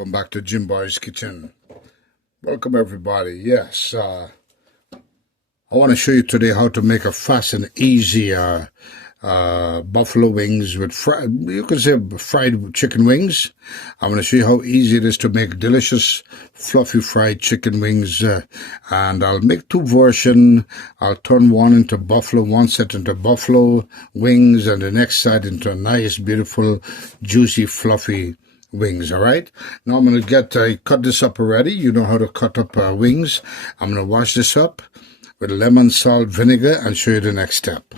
Welcome back to Jim Boy's Kitchen. Welcome everybody. Yes, I want to show you today how to make a fast and easy buffalo wings with fried chicken wings. I'm going to show you how easy it is to make delicious fluffy fried chicken wings, and I'll make two versions. I'll turn one into buffalo, one set into buffalo wings, and the next side into a nice, beautiful, juicy, fluffy wings. All right, now I'm going to cut this up already. You know how to cut up wings. I'm going to wash this up with lemon, salt, vinegar, and show you the next step.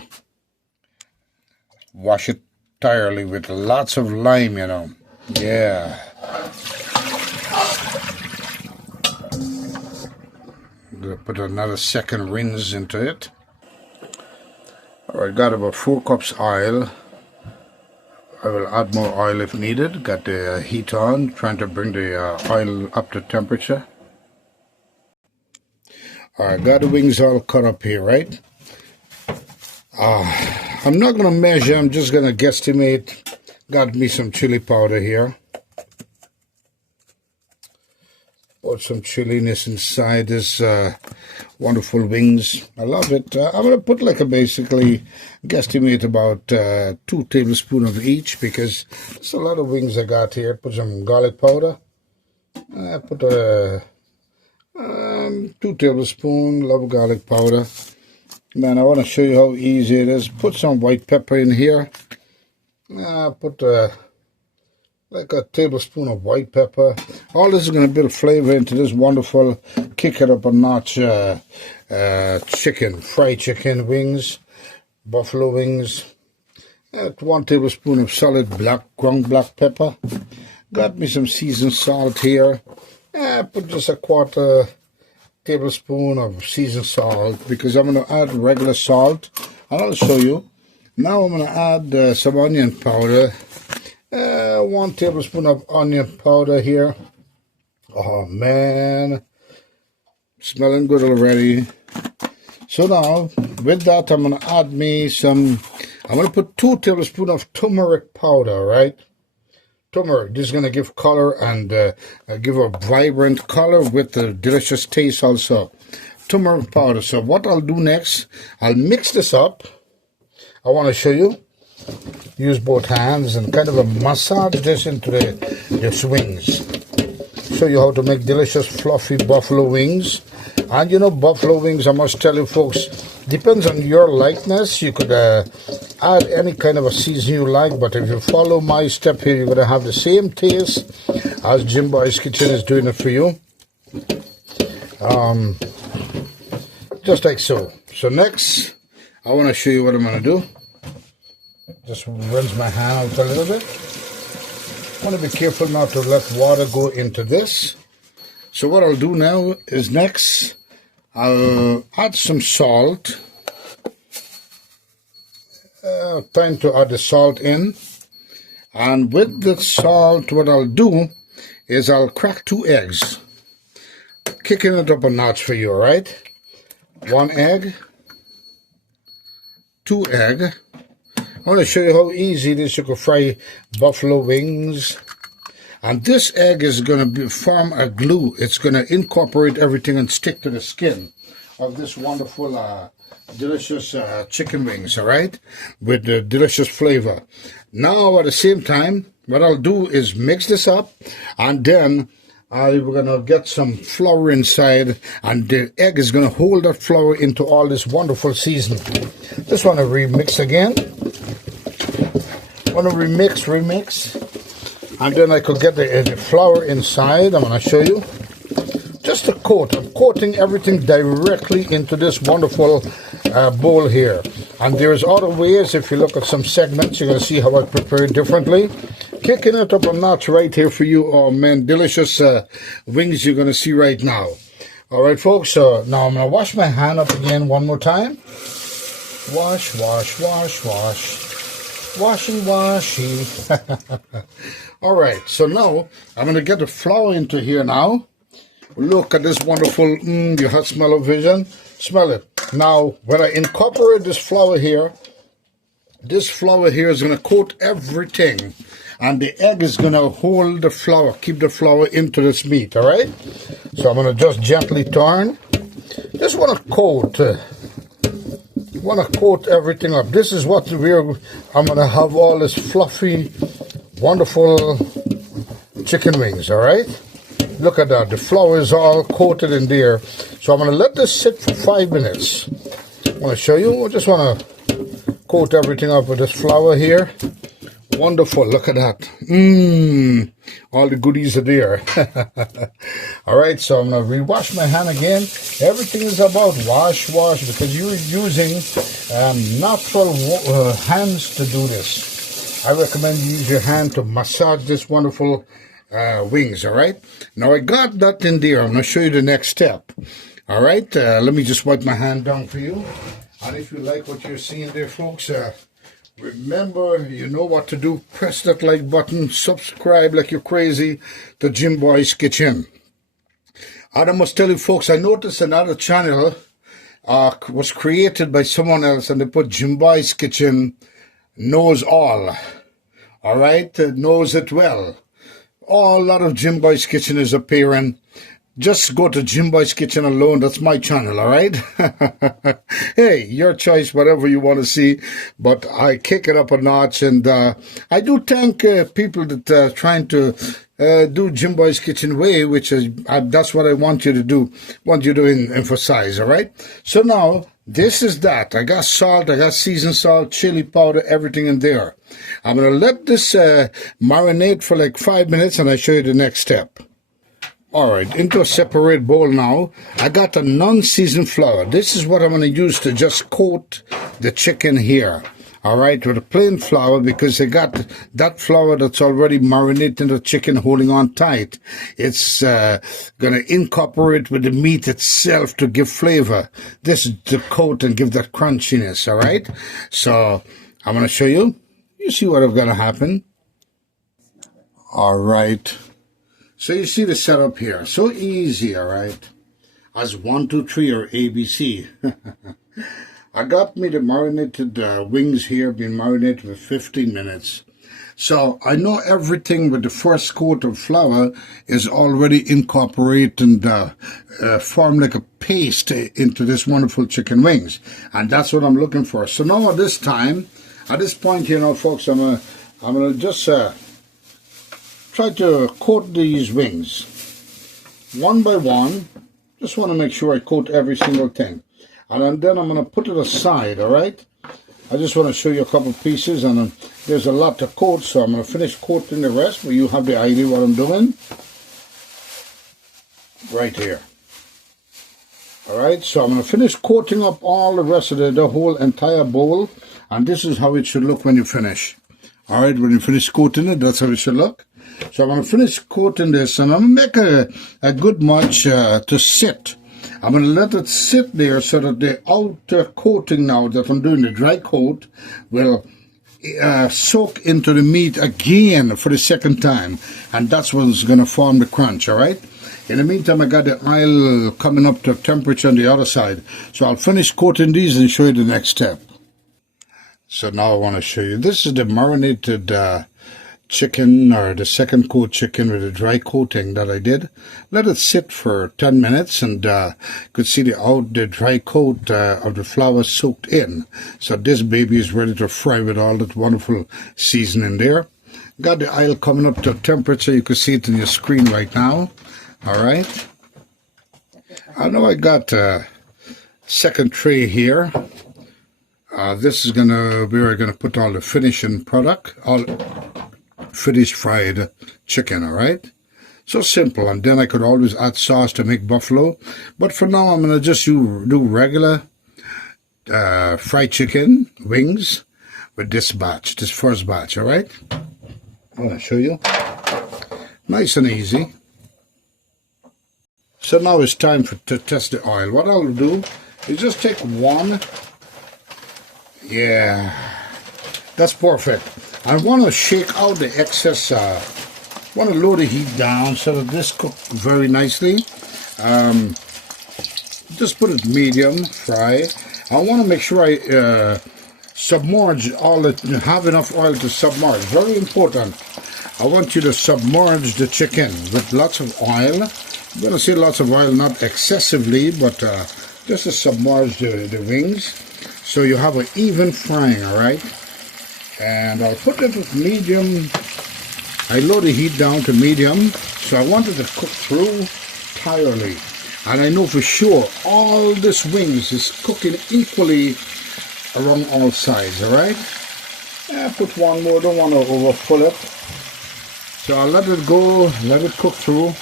Wash it thoroughly with lots of lime, you know. Yeah. I'm going to put another second rinse into it. All right, got about 4 cups oil. I will add more oil if needed. Got the heat on, trying to bring the oil up to temperature. Alright, got the wings all cut up here, right? I'm not going to measure, I'm just going to guesstimate. Got me some chili powder here. Put some chiliness inside this wonderful wings. I love it. I'm going to put basically guesstimate about 2 tablespoons of each, because there's a lot of wings I got here. Put some garlic powder. I put 2 tablespoons. Love garlic powder. Man, I want to show you how easy it is. Put some white pepper in here. Put like a tablespoon of white pepper. All this is going to build flavor into this wonderful, kick it up a notch fried chicken wings, buffalo wings. 1 tablespoon of solid ground black pepper. Got me some seasoned salt here. Put just a 1/4 tablespoon of seasoned salt, because I'm going to add regular salt. I'll show you. Now I'm going to add some onion powder. 1 tablespoon of onion powder here. Oh man, smelling good already. So now with that, I'm going to add me some. I'm going to put 2 tablespoons of turmeric powder, right? Turmeric. This is going to give color and give a vibrant color with the delicious taste also. Turmeric powder. So what I'll do next, I'll mix this up. I want to show you. Use both hands and kind of massage this into the wings. Show you how to make delicious fluffy buffalo wings. And you know, buffalo wings, I must tell you folks, depends on your likeness. You could add any kind of a season you like, but if you follow my step here, you're going to have the same taste as Jim Boy's Kitchen is doing it for you. Just like so. So next, I want to show you what I'm going to do. Just rinse my hand out a little bit. I want to be careful not to let water go into this. So what I'll do now is next, I'll add some salt. Time to add the salt in. And with the salt, what I'll do is I'll crack 2 eggs. Kicking it up a notch for you, all right? 1 egg. 2 egg. I want to show you how easy it is to fry buffalo wings. And this egg is going to form a glue. It's going to incorporate everything and stick to the skin of this wonderful, delicious chicken wings, all right? With the delicious flavor. Now, at the same time, what I'll do is mix this up, and then I'm going to get some flour inside, and the egg is going to hold that flour into all this wonderful seasoning. Just want to remix again. Want to remix, and then I could get the flour inside. I'm going to show you. Just a coat. I'm coating everything directly into this wonderful bowl here. And there's other ways. If you look at some segments, you're going to see how I prepare it differently. Kicking it up a notch right here for you. Oh man, delicious wings you're going to see right now. All right, folks. So now I'm going to wash my hand up again one more time. Wash, wash, wash, wash. Washy, washy. All right, so now I'm going to get the flour into here now. Look at this wonderful, you have smell of vision. Smell it. Now, when I incorporate this flour here, This flour here is going to coat everything, and the egg is going to hold the flour, keep the flour into this meat, all right? So I'm going to just gently turn. Just want to coat everything up. This is what I'm going to have all this fluffy, wonderful chicken wings, all right? Look at that. The flour is all coated in there. So I'm going to let this sit for 5 minutes. I want to show you. I just want to coat everything up with this flour here. Wonderful. Look at that. All the goodies are there. All right, so I'm going to rewash my hand again. Everything is about wash, because you're using natural hands to do this. I recommend you use your hand to massage this wonderful wings, all right? Now I got that in there. I'm going to show you the next step. All right, let me just wipe my hand down for you. And if you like what you're seeing there, folks, remember, you know what to do. Press that like button, subscribe like you're crazy to Jim Boy's Kitchen. And I must tell you, folks, I noticed another channel was created by someone else, and they put Jim Boy's Kitchen knows all. All right, knows it well. A lot of Jim Boy's Kitchen is appearing. Just go to Jim Boy's Kitchen alone. That's my channel, all right? Hey, your choice, whatever you want to see. But I kick it up a notch. And I do thank people that are trying to do Jim Boy's Kitchen way, which is that's what I want you to do. Want you to emphasize, all right? So now, this is that. I got salt, I got seasoned salt, chili powder, everything in there. I'm going to let this marinate for like 5 minutes, and I'll show you the next step. All right, into a separate bowl now, I got a non-seasoned flour. This is what I'm going to use to just coat the chicken here. All right, with a plain flour, because I got that flour that's already marinated the chicken, holding on tight. It's going to incorporate with the meat itself to give flavor. This is to coat and give that crunchiness, all right? So I'm going to show you. You see what is going to happen. All right. So you see the setup here. So easy, all right? As 1, 2, 3 or ABC. I got me the marinated wings here, been marinated for 15 minutes. So I know everything with the first coat of flour is already incorporated and formed like a paste into this wonderful chicken wings. And that's what I'm looking for. So now at this point, you know, folks, I'm gonna just try to coat these wings one by one. Just want to make sure I coat every single thing. And then I'm going to put it aside, all right? I just want to show you a couple pieces, and there's a lot to coat, so I'm going to finish coating the rest, but you have the idea what I'm doing. Right here. All right, so I'm going to finish coating up all the rest of the whole entire bowl, and this is how it should look when you finish. All right, when you finish coating it, that's how it should look. So I'm going to finish coating this, and I'm going to make a good much to sit. I'm going to let it sit there so that the outer coating now that I'm doing, the dry coat, will soak into the meat again for the second time. And that's what's going to form the crunch, all right? In the meantime, I got the oil coming up to temperature on the other side. So I'll finish coating these and show you the next step. So now I want to show you. This is the marinated chicken, or the second coat chicken with a dry coating that I did. Let it sit for 10 minutes, and you could see the dry coat of the flour soaked in. So this baby is ready to fry with all that wonderful seasoning there. Got the oil coming up to temperature. You can see it on your screen right now. All right. I know I got a second tray here. This is where we're gonna put all the finishing product, all finished fried chicken, all right? So simple. And then I could always add sauce to make buffalo. But for now, I'm going to just do regular fried chicken wings with this first batch, all right? I'm going to show you. Nice and easy. So now it's time to test the oil. What I'll do is just take one. Yeah, that's perfect. I want to shake out the excess, want to lower the heat down so that this cooks very nicely. Just put it medium fry. I want to make sure I submerge all the, have enough oil to submerge. Very important. I want you to submerge the chicken with lots of oil. I'm going to say lots of oil, not excessively, but just to submerge the wings. So you have an even frying, all right? And I'll put it with medium. I lower the heat down to medium, so I want it to cook through entirely. And I know for sure all this wings is cooking equally around all sides, all right? Put one more, don't want to overfill it. So I'll let it go, let it cook through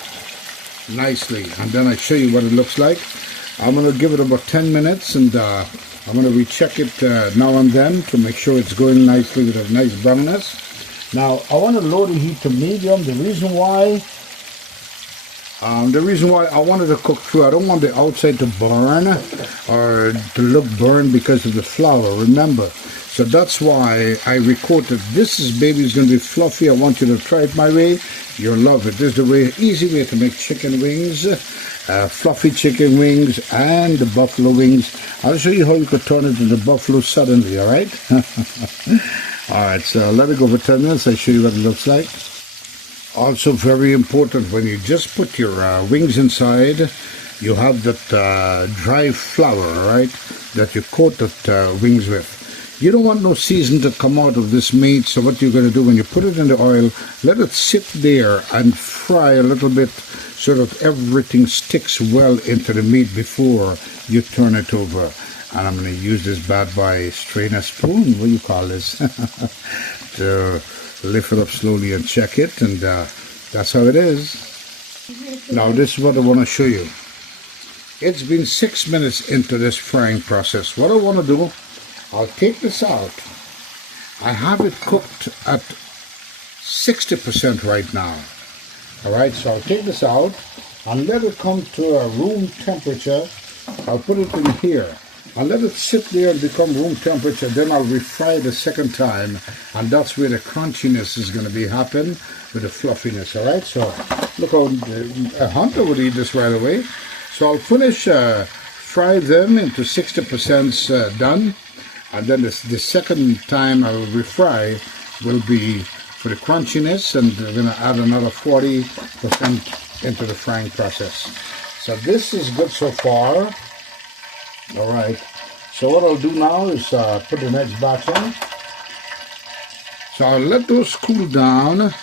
nicely, and then I show you what it looks like. I'm going to give it about 10 minutes, and I'm going to recheck it now and then to make sure it's going nicely with a nice brownness. Now I want to lower the heat to medium. The reason why I wanted to cook through, I don't want the outside to burn or to look burned because of the flour, remember. So that's why I recorded this baby is going to be fluffy. I want you to try it my way. You'll love it. This is the way, easy way to make chicken wings, fluffy chicken wings and the buffalo wings. I'll show you how you could turn it into buffalo suddenly, all right? All right, so let it go for 10 minutes. I'll show you what it looks like. Also very important, when you just put your wings inside, you have that dry flour, all right, that you coat that wings with. You don't want no season to come out of this meat, so what you're going to do when you put it in the oil, let it sit there and fry a little bit so that everything sticks well into the meat before you turn it over. And I'm going to use this bad boy strainer spoon, what do you call this, to lift it up slowly and check it, and that's how it is. Now this is what I want to show you. It's been 6 minutes into this frying process. What I want to do, I'll take this out. I have it cooked at 60% right now. Alright, so I'll take this out and let it come to a room temperature. I'll put it in here. I'll let it sit there and become room temperature. Then I'll refry the second time. And that's where the crunchiness is going to be happen with the fluffiness. Alright, so look how a hunter would eat this right away. So I'll finish fry them into 60% done. And then the second time I will refry will be for the crunchiness, and we're going to add another 40% into the frying process. So this is good so far. All right. So what I'll do now is put the next batch in. So I'll let those cool down.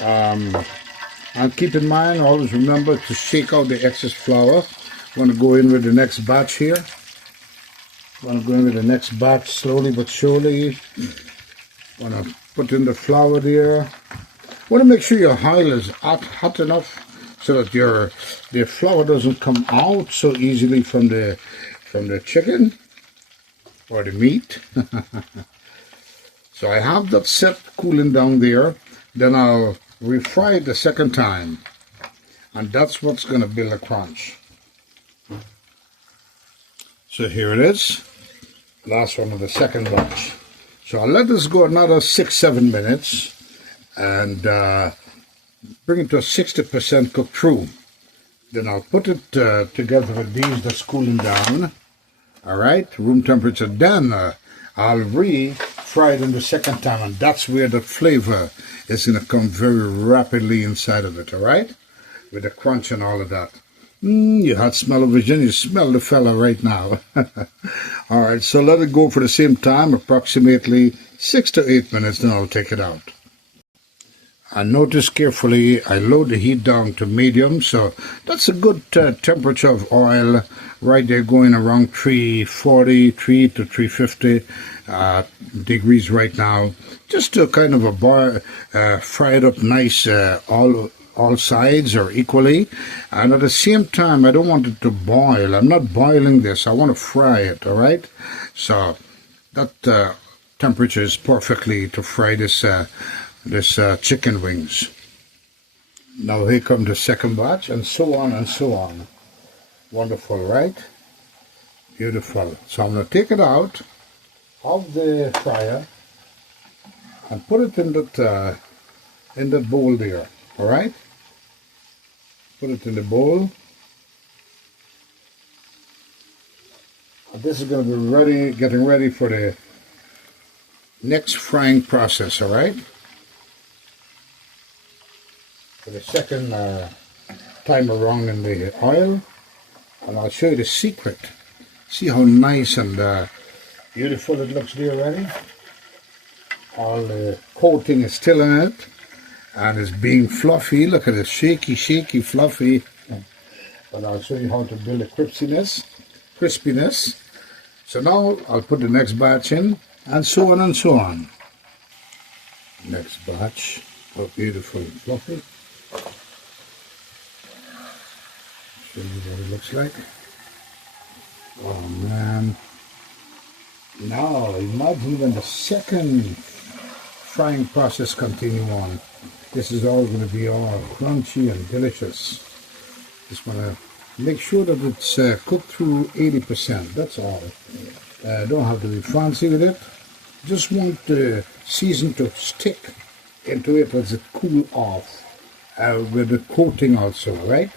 And keep in mind, always remember to shake out the excess flour. I'm going to go in with the next batch here. I'm going to go in with the next batch slowly but surely. I'm going to put in the flour there. Want to make sure your oil is hot enough so that the flour doesn't come out so easily from the chicken or the meat. So I have that set cooling down there. Then I'll refry it the second time, and that's what's going to build a crunch. So here it is. Last one of the second batch. So I'll let this go another 6-7 minutes and bring it to a 60% cooked through. Then I'll put it together with these that's cooling down. Alright, room temperature. Then I'll re-fry it in the second time, and that's where the flavor is going to come very rapidly inside of it, alright? With the crunch and all of that. You hot smell of Virginia. You smell the fella right now. Alright, so let it go for the same time, approximately 6 to 8 minutes, then I'll take it out. And notice carefully, I load the heat down to medium, so that's a good temperature of oil, right there going around 343 to 350 degrees right now, just to kind of fry it up nice all sides or equally, and at the same time I don't want it to boil. I'm not boiling this, I want to fry it, alright? So that temperature is perfectly to fry this chicken wings. Now here comes the second batch, and so on and so on. Wonderful, right? Beautiful. So I'm going to take it out of the fryer and put it in that bowl there. Alright? Put it in the bowl. this is going to be ready, getting ready for the next frying process, all right? For the second time around in the oil, and I'll show you the secret. See how nice and beautiful it looks there already? All the coating is still in it, and it's being fluffy. Look at it, shaky, fluffy. But I'll show you how to build a crispiness. So now I'll put the next batch in, and so on and so on. Next batch, how beautiful and fluffy. Show you what it looks like. Oh man. Now imagine when the second frying process continue on. This is all going to be all crunchy and delicious. Just want to make sure that it's cooked through 80%. That's all. Don't have to be fancy with it. Just want the season to stick into it as it cool off with the coating also, right?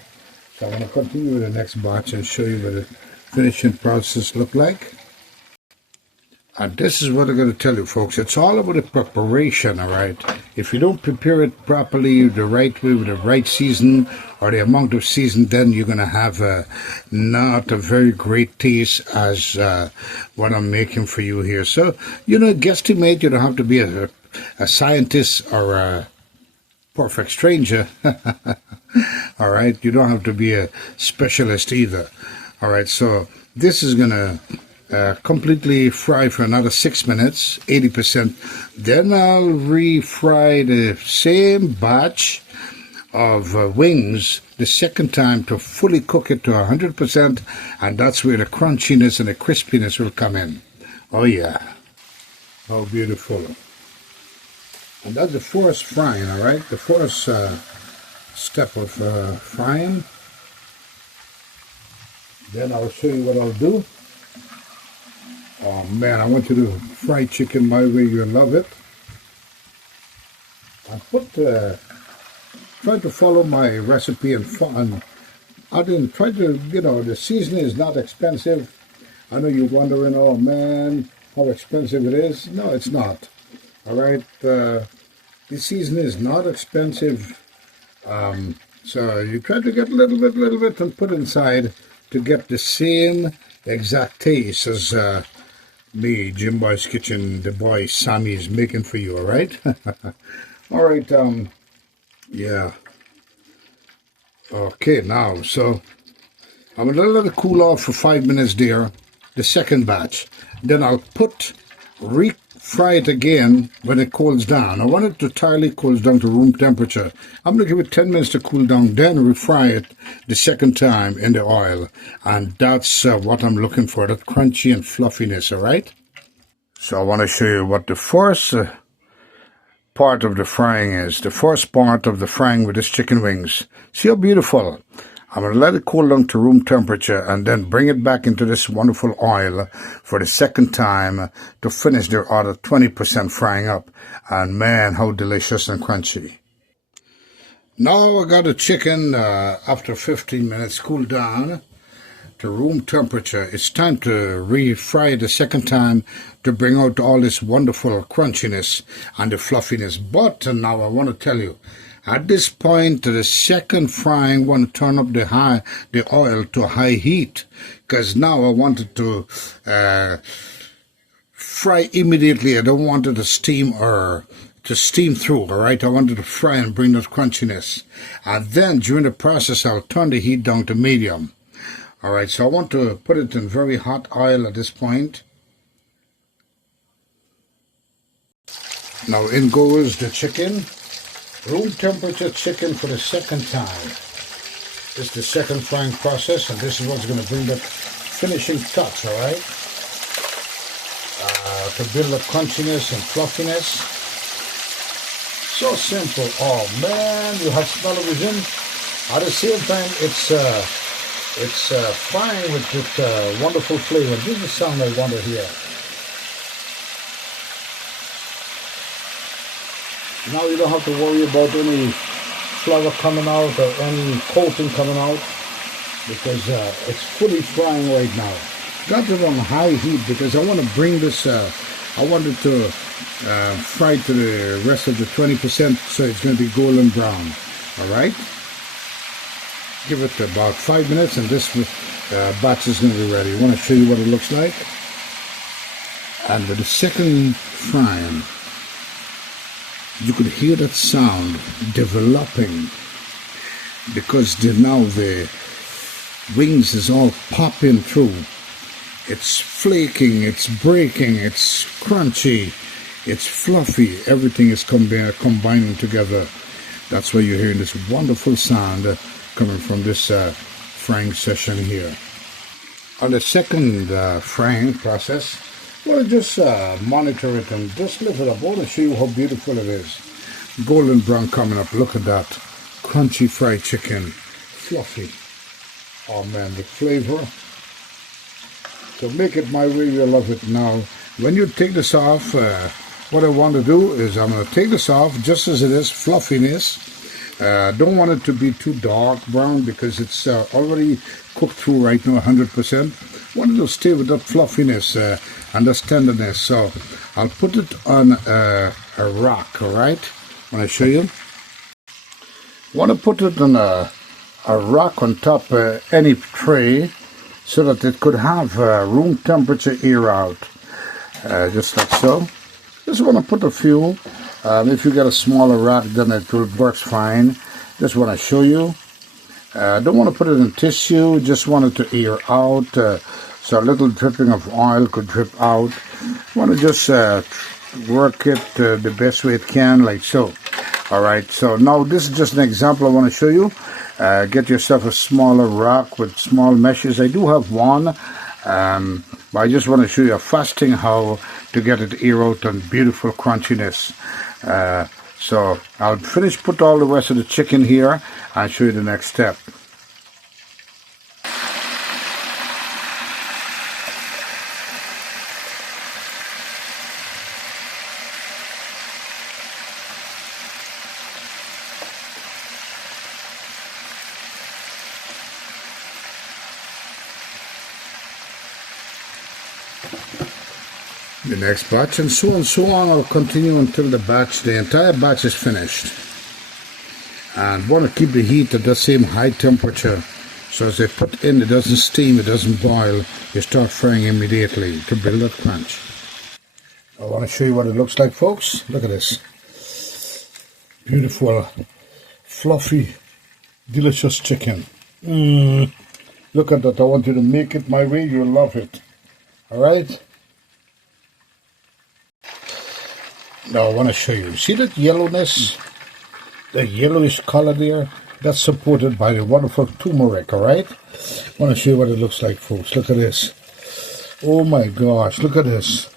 So I'm going to continue with the next batch and show you what the finishing process look like. And this is what I'm going to tell you, folks. It's all about the preparation, all right? If you don't prepare it properly, the right way, with the right season, or the amount of season, then you're going to have not a very great taste as what I'm making for you here. So, you know, guesstimate. You don't have to be a scientist or a perfect stranger. All right? You don't have to be a specialist either. All right? So this is going to completely fry for another 6 minutes, 80%. Then I'll refry the same batch of wings the second time to fully cook it to 100%, and that's where the crunchiness and the crispiness will come in. Oh yeah, how beautiful. And that's the first frying, all right? The first step of frying. Then I'll show you what I'll do. Oh man, I want you to fry chicken my way, you'll love it. I try to follow my recipe and I didn't try to, you know, the seasoning is not expensive. I know you're wondering, oh man, how expensive it is. No, it's not. All right, the seasoning is not expensive. So you try to get a little bit and put inside to get the same exact taste as me, Jim Boy's Kitchen, the boy Sammy is making for you, all right? All right, yeah. Okay, now, so I'm going to let it cool off for 5 minutes there, the second batch. Then I'll refry it again when it cools down. I want it to entirely cool down to room temperature. I'm going to give it 10 minutes to cool down, then refry it the second time in the oil. And that's what I'm looking for, that crunchy and fluffiness, all right? So I want to show you what the first part of the frying is. The first part of the frying with this chicken wings. See how beautiful? I'm going to let it cool down to room temperature and then bring it back into this wonderful oil for the second time to finish their other 20% frying up. And man, how delicious and crunchy. Now I got the chicken after 15 minutes cooled down to room temperature. It's time to refry it the second time to bring out all this wonderful crunchiness and the fluffiness. But now I want to tell you, at this point, the second frying, I want to turn up the oil to high heat, because now I want it to fry immediately. I don't want it to steam through, all right? I want it to fry and bring that crunchiness. And then during the process, I'll turn the heat down to medium. All right, so I want to put it in very hot oil at this point. Now in goes the chicken. Room temperature chicken for the second time. This is the second frying process, and this is what's going to bring the finishing touch, all right? To build the crunchiness and fluffiness. So simple. Oh man, you have smell-o-vision. At the same time, it's frying with this wonderful flavor. This is the sound I want to hear. Now you don't have to worry about any flour coming out or any coating coming out, because it's fully frying right now. Got it on high heat because I want to bring this, I want it to fry to the rest of the 20%, so it's going to be golden brown. All right? Give it about 5 minutes and this batch is going to be ready. I want to show you what it looks like. And with the second frying, you could hear that sound developing because now the wings is all popping through. It's flaking, it's breaking, it's crunchy, it's fluffy. Everything is combining together. That's why you're hearing this wonderful sound coming from this frying session here. On the second frying process, well, just monitor it and just lift it up. I want to show you how beautiful it is. Golden brown coming up. Look at that. Crunchy fried chicken. Fluffy. Oh man, the flavor. So make it my way, you'll love it. Now, when you take this off, what I want to do is I'm going to take this off just as it is, fluffiness. Don't want it to be too dark brown because it's already cooked through right now 100%. Want it to stay with that fluffiness and this tenderness. So I'll put it on a rack, all right? When I show you. Want to put it on a rack on top any tray so that it could have room temperature air out. Just like so. Just want to put a few. If you get a smaller rack, then it will work fine. Just want to show you. Don't want to put it in tissue. Just want it to air out. So a little dripping of oil could drip out. Want to just work it the best way it can, like so. All right. So now this is just an example I want to show you. Get yourself a smaller rack with small meshes. I do have one. But I just want to show you a fast thing how to get it air out and beautiful crunchiness. So I'll put all the rest of the chicken here and show you the next step. The next batch, and so on. I'll continue until the entire batch is finished. And want to keep the heat at the same high temperature, so as they put in, it doesn't steam, it doesn't boil. You start frying immediately to build that crunch. I want to show you what it looks like, folks. Look at this. Beautiful, fluffy, delicious chicken. Look at that. I want you to make it my way. You'll love it. All right? Now I want to show you. See that yellowness? The yellowish color there? That's supported by the wonderful turmeric, alright? I want to show you what it looks like, folks. Look at this. Oh my gosh, look at this.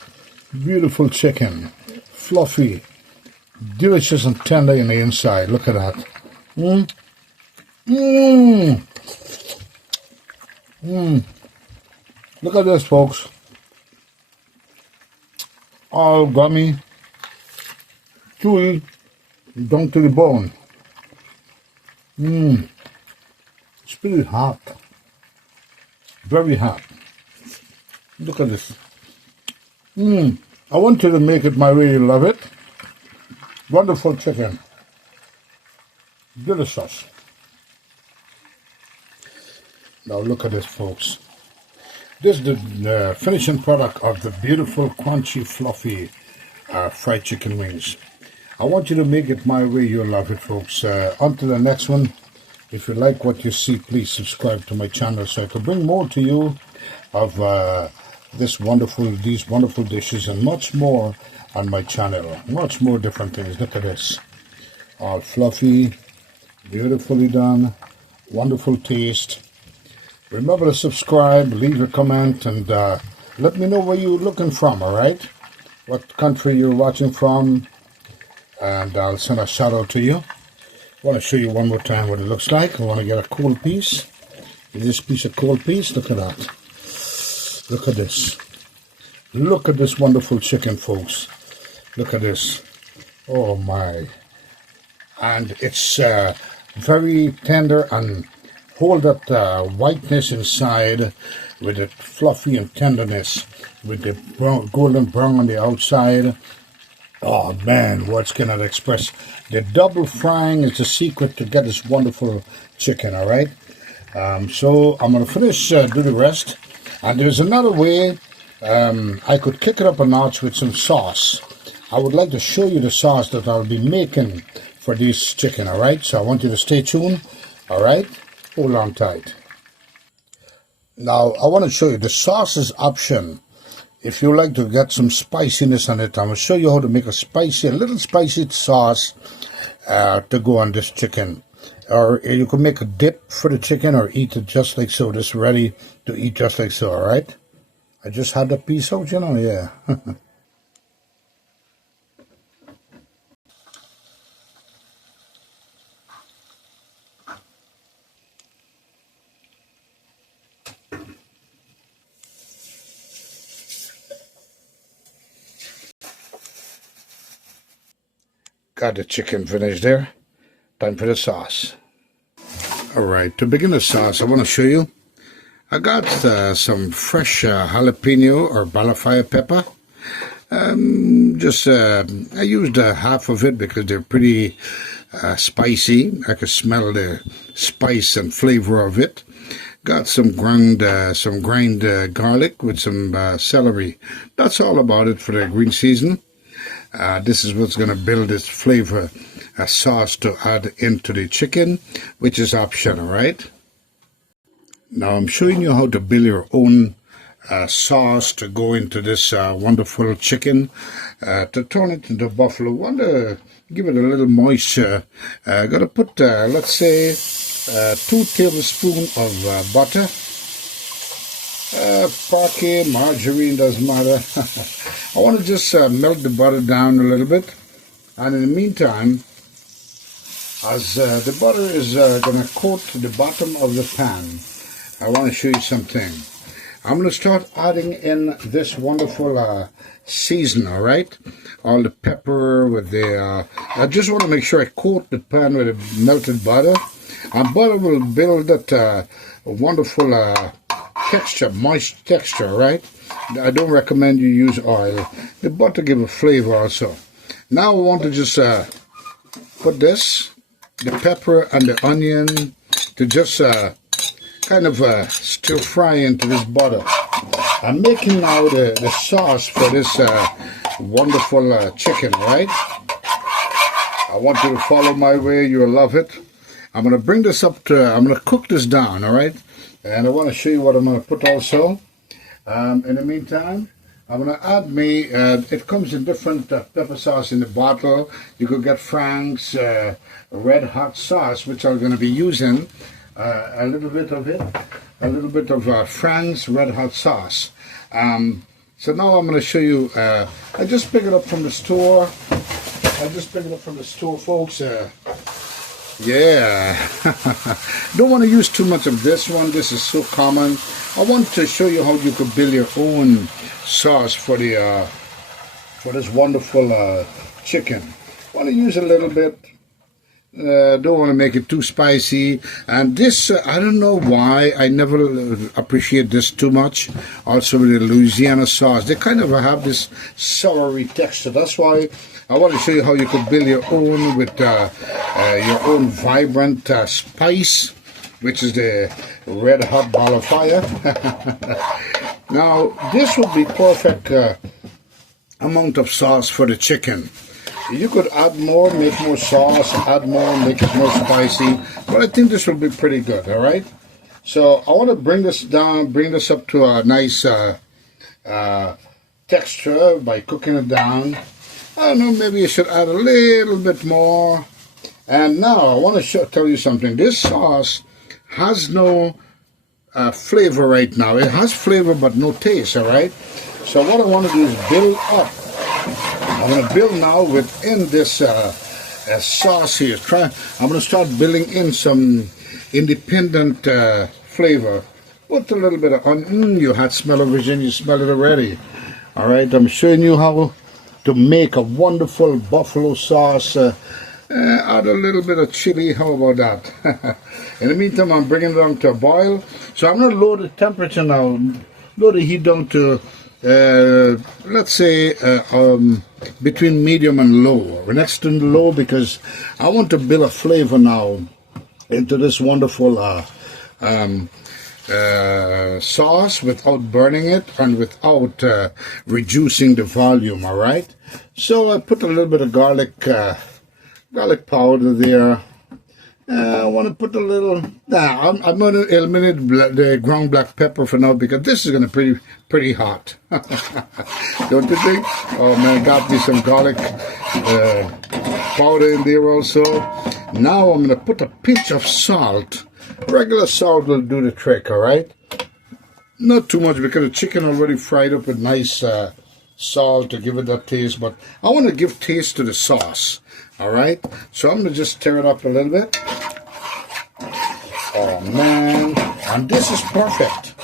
Beautiful chicken. Fluffy. Delicious and tender in the inside. Look at that. Look at this, folks. All gummy. Chewy, down to the bone. It's pretty hot. Very hot. Look at this. I want you to make it my way. You love it. Wonderful chicken. Delicious. Now look at this, folks. This is the finishing product of the beautiful, crunchy, fluffy fried chicken wings. I want you to make it my way. You'll love it, folks. Until the next one, if you like what you see, please subscribe to my channel so I can bring more to you of these wonderful dishes and much more on my channel. Much more different things. Look at this. All fluffy, beautifully done, wonderful taste. Remember to subscribe, leave a comment, and let me know where you're looking from, all right? What country you're watching from, and I'll send a shout out to you. I want to show you one more time what it looks like. I want to get a cold piece. This piece of cold piece, look at that. Look at this. Look at this wonderful chicken, folks. Look at this. Oh my. And it's very tender and hold that whiteness inside with the fluffy and tenderness, with the golden brown on the outside. Oh man, words cannot express. The double frying is the secret to get this wonderful chicken, all right? So I'm going to finish, do the rest. And there's another way I could kick it up a notch with some sauce. I would like to show you the sauce that I'll be making for this chicken, all right? So I want you to stay tuned, all right? Hold on tight. Now, I want to show you the sauce is option. If you like to get some spiciness on it, I'm going to show you how to make a little spicy sauce to go on this chicken. Or you can make a dip for the chicken or eat it just like so. This is ready to eat just like so, all right? I just had the piece out, you know, yeah. Got the chicken finished there. Time for the sauce. Alright, to begin the sauce, I want to show you. I got some fresh jalapeno or balafaya pepper. I used half of it because they're pretty spicy. I could smell the spice and flavor of it. Got some grind garlic with some celery. That's all about it for the green season. This is what's going to build this flavor sauce to add into the chicken, which is optional, right? Now I'm showing you how to build your own sauce to go into this wonderful chicken, to turn it into buffalo. Want to give it a little moisture. Got to put, let's say, 2 tablespoons of butter. Parquet, margarine, doesn't matter. I want to just melt the butter down a little bit. And in the meantime, as the butter is going to coat the bottom of the pan, I want to show you something. I'm going to start adding in this wonderful season, all right? All the pepper with the... I just want to make sure I coat the pan with the melted butter. And butter will build that wonderful texture, moist texture, right? I don't recommend you use oil. The butter give a flavor also. Now I want to just put this, the pepper and the onion, to just kind of stir fry into this butter. I'm making now the sauce for this wonderful chicken, right? I want you to follow my way. You'll love it. I'm going to bring this up to, I'm going to cook this down, all right? And I want to show you what I'm going to put also. In the meantime, I'm going to add it comes in different pepper sauce in the bottle. You could get Frank's red hot sauce, which I'm going to be using a little bit of it. A little bit of Frank's red hot sauce. So now I'm going to show you, I just picked it up from the store. Folks. Yeah. Don't want to use too much of this one. This is so common. I want to show you how you could build your own sauce for this wonderful chicken. Want to use a little bit. Don't want to make it too spicy. And this, I don't know why, I never appreciate this too much. Also with the Louisiana sauce, they kind of have this soury texture. That's why I want to show you how you could build your own with your own vibrant spice, which is the red hot ball of fire. Now, this would be perfect amount of sauce for the chicken. You could add more, make more sauce, add more, make it more spicy. But I think this will be pretty good, all right? So I want to bring this down, bring this up to a nice texture by cooking it down. I don't know, maybe you should add a little bit more. And now I want to tell you something. This sauce has no flavor right now. It has flavor but no taste, all right? So what I want to do is build up. I'm going to build now within this sauce here. I'm going to start building in some independent flavor. Put a little bit of onion. You had smell of Virginia. You smell it already. All right, I'm showing you how to make a wonderful buffalo sauce Add a little bit of chili. How about that? In the meantime, I'm bringing it down to a boil. So I'm going to lower the temperature now. Lower the heat down to, let's say, between medium and low. We're next to low because I want to build a flavor now into this wonderful sauce without burning it and without reducing the volume. All right. So I put a little bit of garlic powder there. I want to put a little. I'm going to eliminate the ground black pepper for now because this is going to be pretty hot. Don't you think? Oh man, got me some garlic powder in there also. Now I'm going to put a pinch of salt. Regular salt will do the trick. All right. Not too much because the chicken already fried up with nice salt to give it that taste. But I want to give taste to the sauce. All right, so I'm going to just stir it up a little bit. Oh, man. And this is perfect.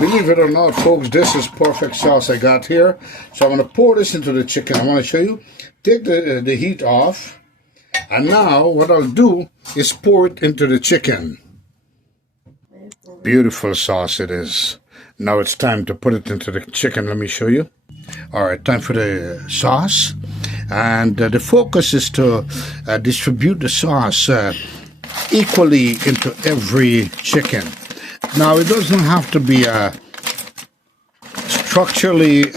Believe it or not, folks, this is perfect sauce I got here. So I'm going to pour this into the chicken. I want to show you. Take the heat off. And now what I'll do is pour it into the chicken. Beautiful sauce it is. Now it's time to put it into the chicken. Let me show you. All right, time for the sauce. And the focus is to distribute the sauce equally into every chicken. Now, it doesn't have to be structurally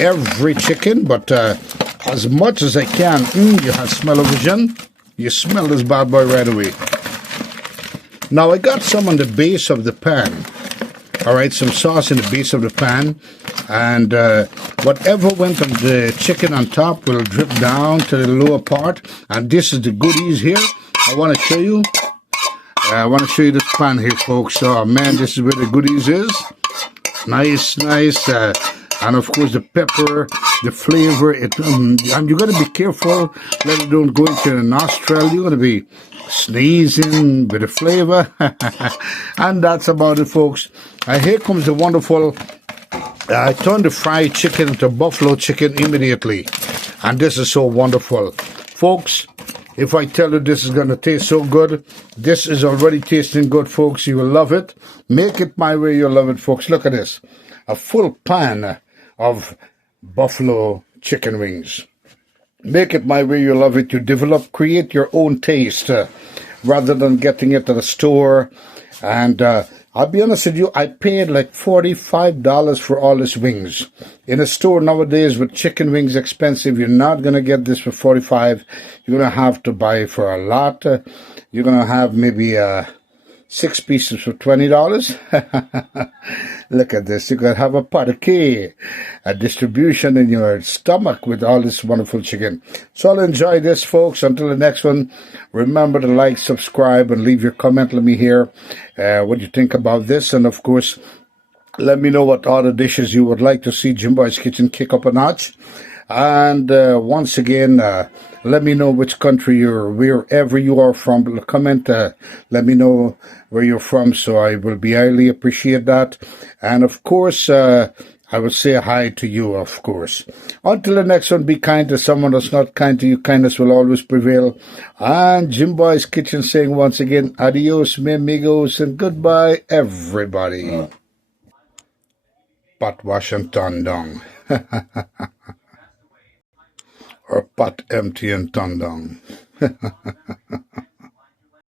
every chicken, but as much as I can. You have smell-o-vision. You smell this bad boy right away. Now, I got some on the base of the pan. All right, some sauce in the base of the pan. And whatever went on the chicken on top will drip down to the lower part. And this is the goodies here. I want to show you. I want to show you this pan here, folks. Oh, man, this is where the goodies is. Nice, nice. And, of course, the pepper, the flavor. And you got to be careful that it don't go into the nostril. You're going to be sneezing with the flavor. And that's about it, folks. And here comes the wonderful... I turned the fried chicken into buffalo chicken immediately. And this is so wonderful. Folks, if I tell you this is going to taste so good, this is already tasting good, folks. You will love it. Make it my way, you'll love it, folks. Look at this. A full pan of buffalo chicken wings. Make it my way, you'll love it. You create your own taste rather than getting it at the store. And I'll be honest with you, I paid like $45 for all these wings. In a store nowadays with chicken wings expensive, you're not going to get this for $45. You're going to have to buy for a lot. You're going to have maybe 6 pieces for $20. Look at this. You can have a parquet, a distribution in your stomach with all this wonderful chicken. So I'll enjoy this, folks. Until the next one, remember to like, subscribe, and leave your comment. Let me hear what you think about this. And, of course, let me know what other dishes you would like to see Jim Boy's Kitchen kick up a notch. And once again, let me know which country wherever you are from. Comment, let me know where you're from, so I will be highly appreciate that. And of course, I will say hi to you, of course. Until the next one, be kind to someone that's not kind to you. Kindness will always prevail. And Jim Boy's Kitchen saying once again, adios, mi amigos, and goodbye, everybody. Pat Washington Dong. Or pot empty and turned down.